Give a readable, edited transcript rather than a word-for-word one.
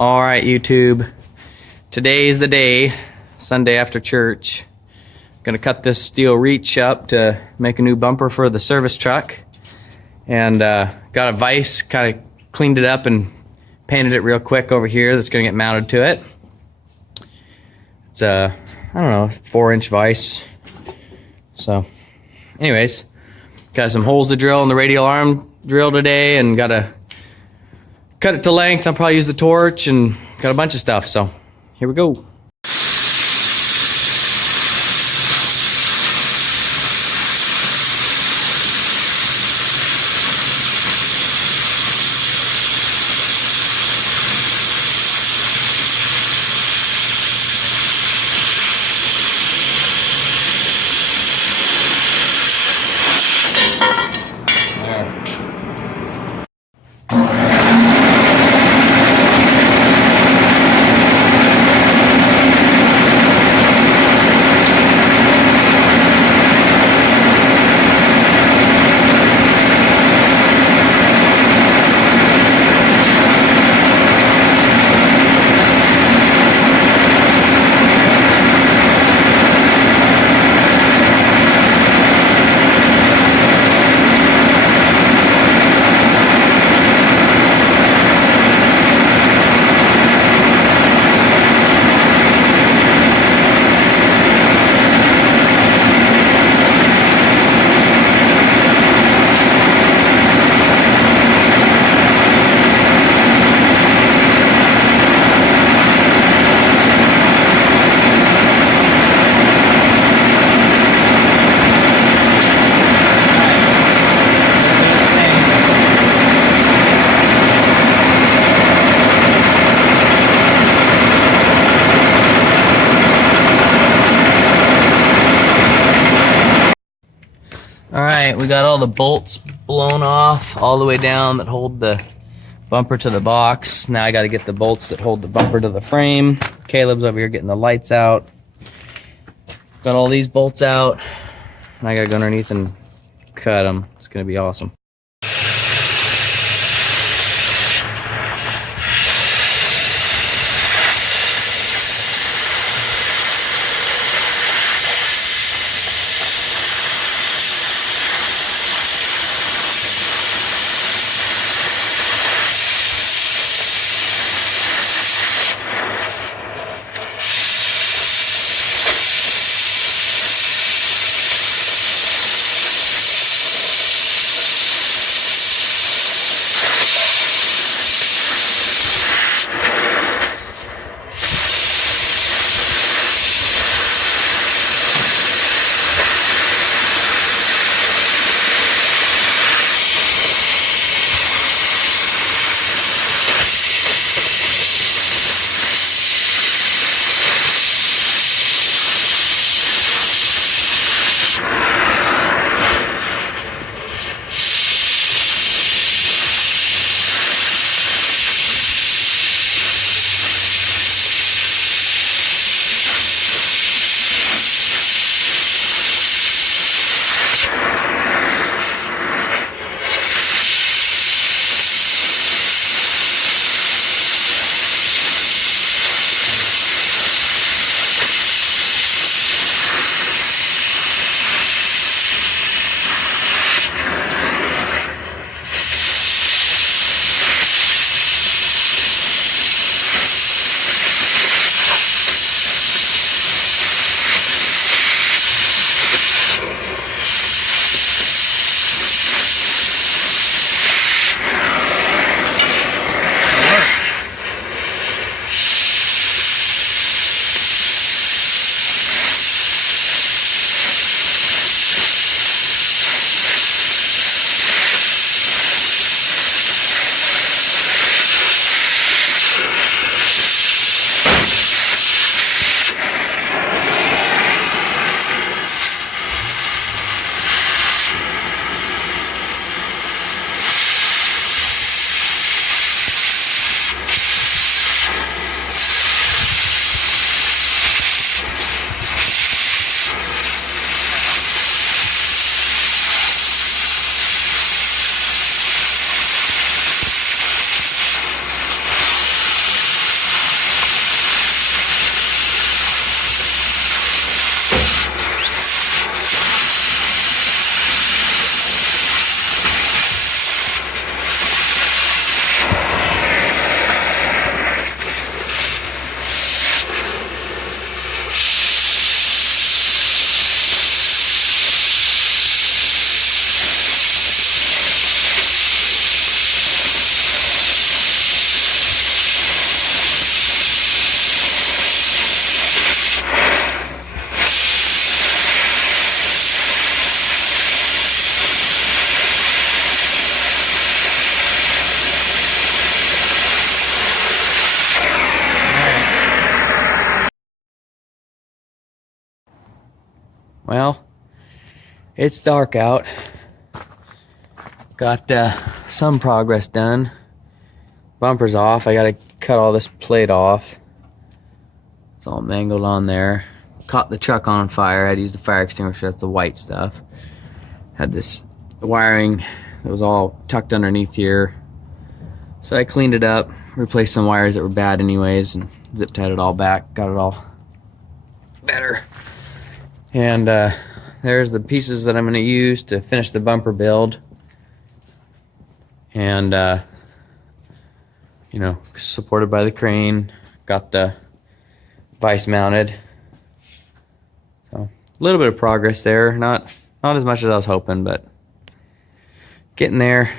All right, YouTube. Today is the day, Sunday after church. Gonna cut this steel reach up to make a new bumper for the service truck. And got a vise, kind of cleaned it up and painted it real quick over here. That's gonna get mounted to it. It's a, I don't know, 4-inch vise. So, anyways, got some holes to drill in the radial arm drill today, and gotta cut it to length. I'll probably use the torch and got a bunch of stuff. So, here we go. Alright, we got all the bolts blown off all the way down that hold the bumper to the box. Now I gotta get the bolts that hold the bumper to the frame. Caleb's over here getting the lights out. Got all these bolts out. And I gotta go underneath and cut them. It's gonna be awesome. Well, it's dark out. Got some progress done. Bumper's off. I gotta cut all this plate off. It's all mangled on there. Caught the truck on fire. I had to use the fire extinguisher. That's the white stuff. Had this wiring that was all tucked underneath here. So I cleaned it up, replaced some wires that were bad anyways, and zip tied it all back, got it all better. And there's the pieces that I'm going to use to finish the bumper build. And, you know, supported by the crane. Got the vise mounted. So a little bit of progress there. Not as much as I was hoping, but getting there.